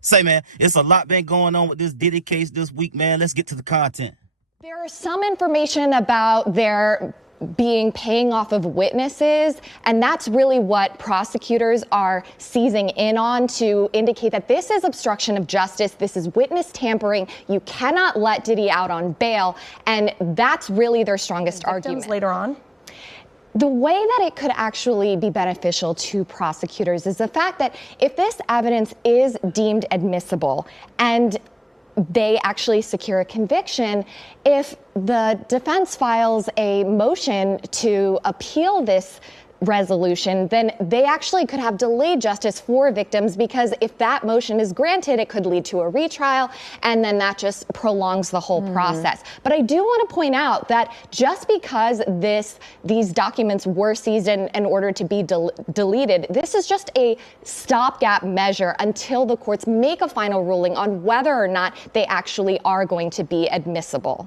Say, man, it's a lot been going on with this Diddy case this week, man. Let's get to the content. There is some information about their paying off of witnesses, and that's really what prosecutors are seizing in on to indicate that this is obstruction of justice, this is witness tampering, you cannot let Diddy out on bail, and that's really their strongest argument. Later on? The way that it could actually be beneficial to prosecutors is the fact that if this evidence is deemed admissible and they actually secure a conviction, if the defense files a motion to appeal this resolution, then they actually could have delayed justice for victims, because if that motion is granted, it could lead to a retrial, and then that just prolongs the whole process. But I do want to point out that just because these documents were seized in order to be deleted, this is just a stopgap measure until the courts make a final ruling on whether or not they actually are going to be admissible.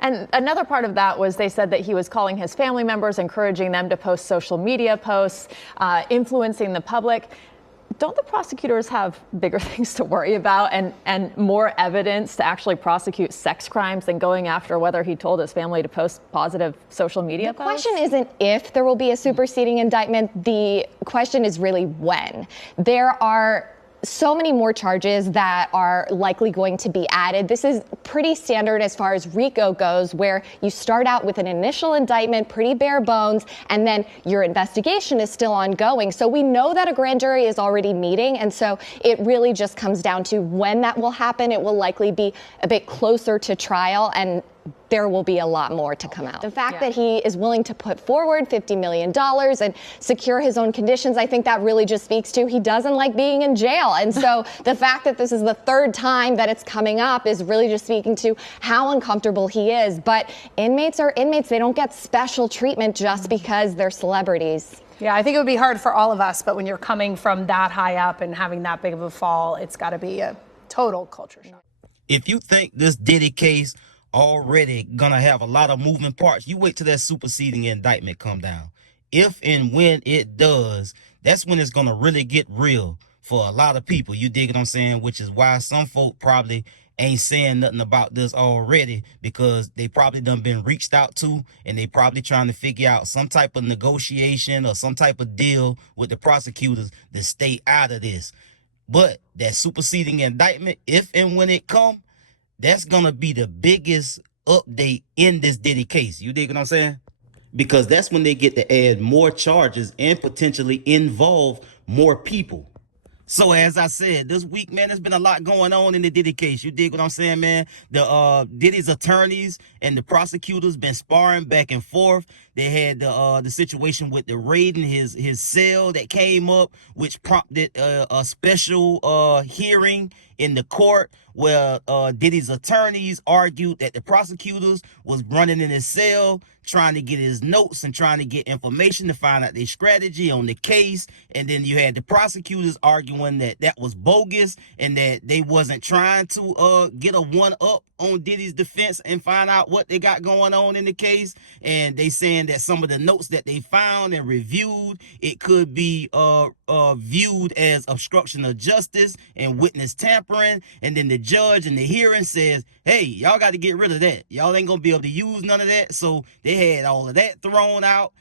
And another part of that was they said that he was calling his family members, encouraging them to post social media posts, influencing the public. Don't the prosecutors have bigger things to worry about and more evidence to actually prosecute sex crimes than going after whether he told his family to post positive social media posts? The question isn't if there will be a superseding indictment. The question is really when. There are so many more charges that are likely going to be added. This is pretty standard as far as RICO goes, where you start out with an initial indictment, pretty bare bones, and then your investigation is still ongoing. So we know that a grand jury is already meeting, and so it really just comes down to when that will happen. It will likely be a bit closer to trial, and there will be a lot more to come out. The fact that he is willing to put forward $50 million and secure his own conditions, I think that really just speaks to he doesn't like being in jail. And so the fact that this is the third time that it's coming up is really just speaking to how uncomfortable he is. But inmates are inmates. They don't get special treatment just because they're celebrities. Yeah, I think it would be hard for all of us, but when you're coming from that high up and having that big of a fall, it's got to be a total culture shock. If you think this Diddy case already gonna have a lot of moving parts, you wait till that superseding indictment come down. If and when it does, that's when it's gonna really get real for a lot of people. You dig what I'm saying? Which is why some folk probably ain't saying nothing about this already, because they probably done been reached out to, and they probably trying to figure out some type of negotiation or some type of deal with the prosecutors to stay out of this. But that superseding indictment, if and when it come, that's going to be the biggest update in this Diddy case. You dig what I'm saying? Because that's when they get to add more charges and potentially involve more people. So as I said, this week, man, there's been a lot going on in the Diddy case. You dig what I'm saying, man? The Diddy's attorneys and the prosecutors been sparring back and forth. They had the situation with the raid in his cell that came up, which prompted a special hearing in the court where Diddy's attorneys argued that the prosecutors was running in his cell, trying to get his notes and trying to get information to find out their strategy on the case. And then you had the prosecutors arguing that that was bogus and that they wasn't trying to get a one-up on Diddy's defense and find out what they got going on in the case. And they saying that some of the notes that they found and reviewed, it could be viewed as obstruction of justice and witness tampering. And then the judge in the hearing says, hey, y'all got to get rid of that. Y'all ain't gonna be able to use none of that. So they had all of that thrown out.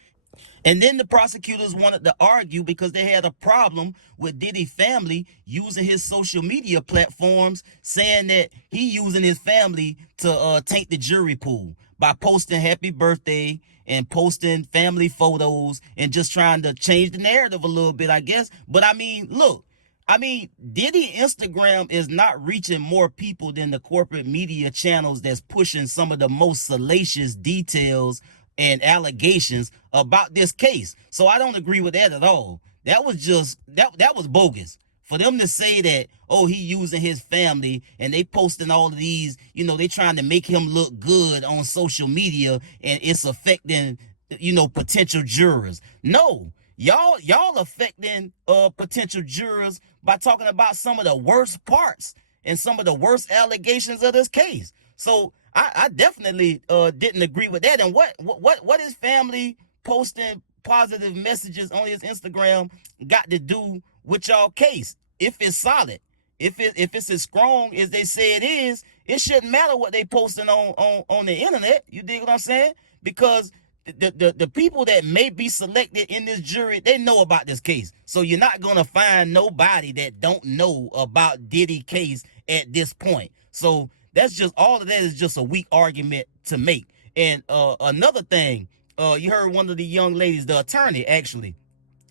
And then the prosecutors wanted to argue because they had a problem with Diddy family using his social media platforms, saying that he using his family to taint the jury pool by posting happy birthday and posting family photos and just trying to change the narrative a little bit, I guess. But I mean, look, Diddy Instagram is not reaching more people than the corporate media channels that's pushing some of the most salacious details and allegations about this case. So I don't agree with that at all. That was just, that was bogus. For them to say that, oh, he using his family and they posting all of these, you know, they trying to make him look good on social media and it's affecting, you know, potential jurors. No, y'all affecting potential jurors by talking about some of the worst parts and some of the worst allegations of this case. So I definitely didn't agree with that. And what is family posting positive messages on his Instagram got to do with y'all case? If it's solid, if it's as strong as they say it is, it shouldn't matter what they posting on the internet. You dig what I'm saying? Because the people that may be selected in this jury, they know about this case. So you're not gonna find nobody that don't know about Diddy case at this point. So that's just, all of that is just a weak argument to make. And another thing, you heard one of the young ladies, the attorney actually,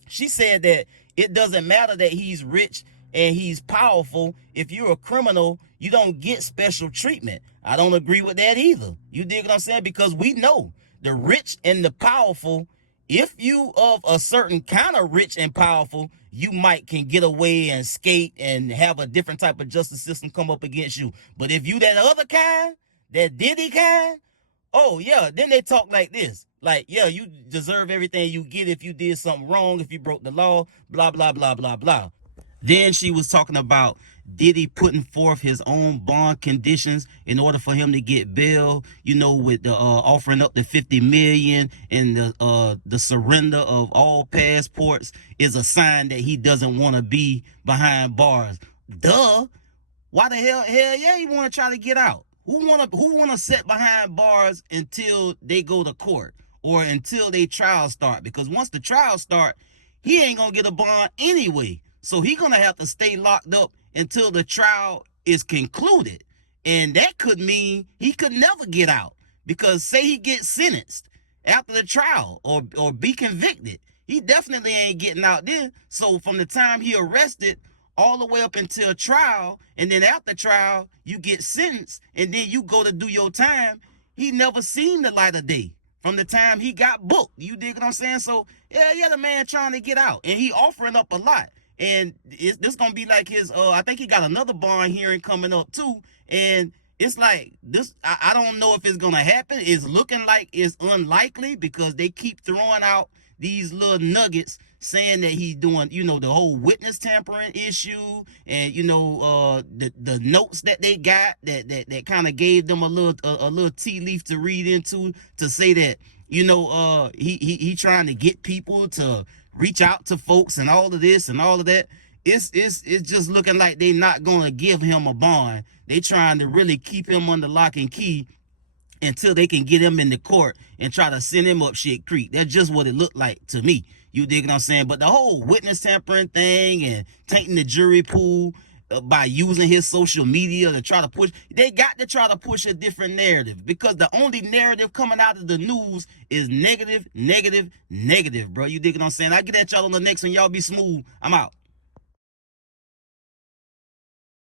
she said that it doesn't matter that he's rich and he's powerful. If you're a criminal, you don't get special treatment. I don't agree with that either. You dig what I'm saying? Because we know the rich and the powerful, if you of a certain kind of rich and powerful, you can get away and skate and have a different type of justice system come up against you. But if you that other kind, that Diddy kind, oh yeah, then they talk like this. Like, yeah, you deserve everything you get if you did something wrong, if you broke the law, blah, blah, blah, blah, blah. Then she was talking about Diddy putting forth his own bond conditions in order for him to get bail, you know, with the offering up to $50 million, and the surrender of all passports is a sign that he doesn't want to be behind bars. Duh. Why the hell yeah, he want to try to get out? Who wanna sit behind bars until they go to court or until they trial start? Because once the trial start, he ain't gonna get a bond anyway. So he gonna have to stay locked up until the trial is concluded. And that could mean he could never get out. Because say he gets sentenced after the trial or be convicted, he definitely ain't getting out then. So from the time he arrested all the way up until trial, and then after trial, you get sentenced, and then you go to do your time, he never seen the light of day from the time he got booked. You dig what I'm saying? So, yeah, the man trying to get out, and he offering up a lot. And this gonna be like his, I think he got another bond hearing coming up too, and it's like this, I don't know if it's gonna happen. It's looking like it's unlikely because they keep throwing out these little nuggets saying that he's doing, you know, the whole witness tampering issue, and you know, the notes that they got that kind of gave them a little tea leaf to read into, to say that, you know, he trying to get people to reach out to folks and all of this and all of that. It's just looking like they not gonna give him a bond. They trying to really keep him under lock and key until they can get him in the court and try to send him up shit creek. That's just what it looked like to me. You dig what I'm saying? But the whole witness tampering thing and tainting the jury pool by using his social media to try to push, they got to try to push a different narrative, because the only narrative coming out of the news is negative, negative, negative, bro. You dig what I'm saying? I get at y'all on the next one. Y'all be smooth. I'm out.